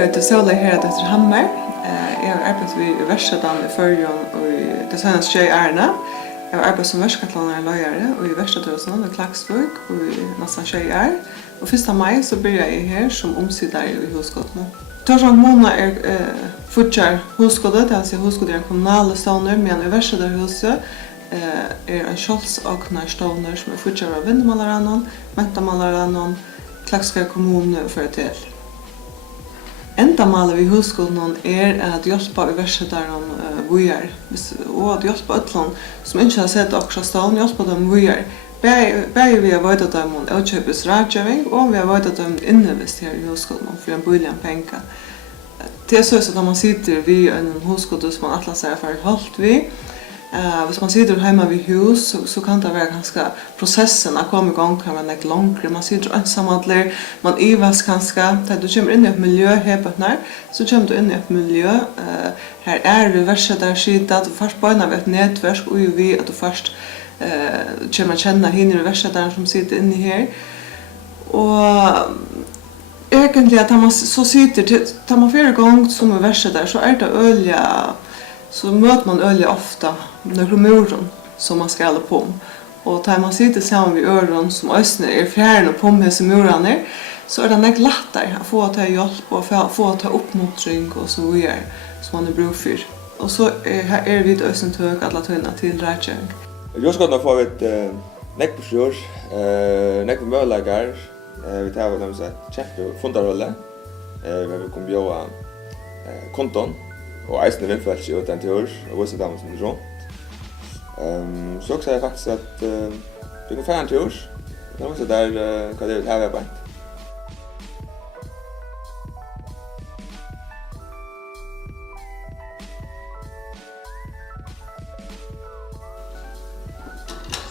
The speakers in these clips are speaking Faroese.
Jag heter Sola här efter Hammar. Jag har arbetat vid Värstadan i Förjon och det senaste 20 åren. Jag har arbetat som världskatalonerlöjare och i Värstadrösen i Klagsburg och i nästan 20 år. Och 1. maj så börjar jag här som omsittare i Husgården. Torsdag månad är fortsatt Husgården, det vill säga Husgården är en kommunal stående, men i Värstadarhuset är en kjolsaknar stående som är fortsatt av Vindemalarannon, Mentamalarannon, Klagsburg kommun för ett till. Ändamålet vid Husgården är att hjälpa i Värstadaron vujar och att hjälpa ötlan som inte har sett också stånd, hjälpa dem vujar. Bäger vi har varit att de utköpes rådgivning och vi har varit att de investerar i Husgården för en billiga pengar. Det är så att man sitter vid en Husgården som man alla säger för hållt vid. Hvis man sitter hemma vid hus så kan det vara ganska processen att komma igång kan vara långre. Man sitter ensamma, man ivas ganska. När du kommer in i ett miljö här på när så kommer du in i ett miljö. Här är vi värsta där skit att du först börjar med ett nätverk och vi att du först kommer känna hinner värsta där som sitter inne här. Och egentligen att man så sitter tar man flera gånger som är värsta där så är det ölja. Så möter man öliga ofta några muren som man ska hålla på. Och när man sitter samman vid öron som östner är fjärran och på med dessa murarna så är det nästan lättare att få ta hjälp och få ta uppmuntring och så vidare som man är brug för. Och så här är vi ett östentök alla tunna till rättgäng. Jag ska nog få ett näckbesjör, näckmölagar. Vi tar väl så kämpe fundarrolle. Vi kommer bjöa konton. Och eisen vindfälts ut en tur och vissa damer som är runt. Så också är det faktiskt att vi kan få en tur. Det är också där vad det vill ha på.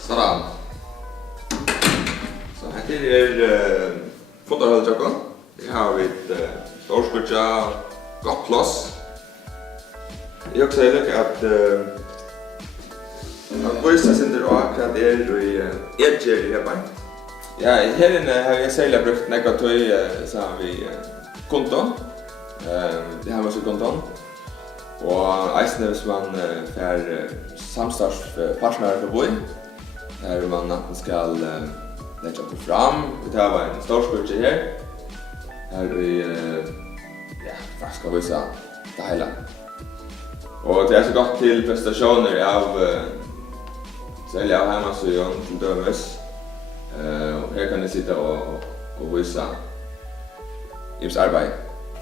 Sådan. Så här är fondarhålltrakan. Vi har ett storskutja, gott plats. Jag också lycka att vissa synder och akkurat i edger här på. Ja, här inne har jag sälja brukt några toy så vi konto. Det här måste konton. Och icenews man för samstartspartner för boy. Där man ska lägga det fram. Vi tar en storskutje här. Här vi vad ska vi säga? Det hela. Och det är så gott till prestationer av sälja av hemsidan till dömes. Och här kan ni sitta och visa Ims arbete.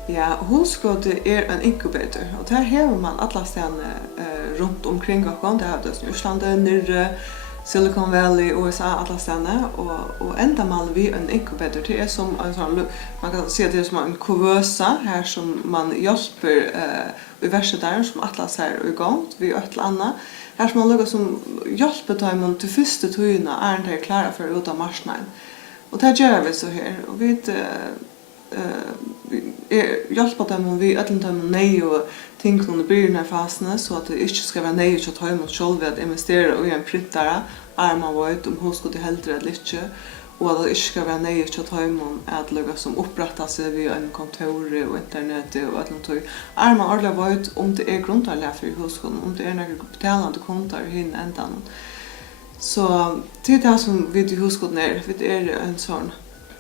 Ja, Husgården är en inkubator och där har man alla ställen runt omkring och det har det i Ryssland, nere Silicon Valley, USA, alla ställen och ändamålet vid en inkubator det är som en sån man kan se det som en kuvösa här som man hjälper i värsta där som atlas här igång vid ett annat här som man lägger som hjälper dem till första tydna är inte klara för ut av marknaden. Och det gör vi så här och vi hjälper dem vi att inte nej och tänka under början fasen så att det inte ska vara nej att ta emot själv att investera i en printare arma vet om hur ska det helt eller inte och att det inte ska vara nej att ta emot att lägga som upprätta sig via en kontor och internet och att något arma alla vet om det är grundläggande för hushållen om det är några betalande kontor hin ändan så till det som vi i hushållen är det är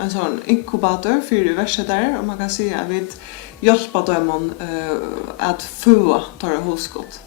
en sån inkubator för det värsta där och man kan säga att vi hjälper dem att få ta det huskott.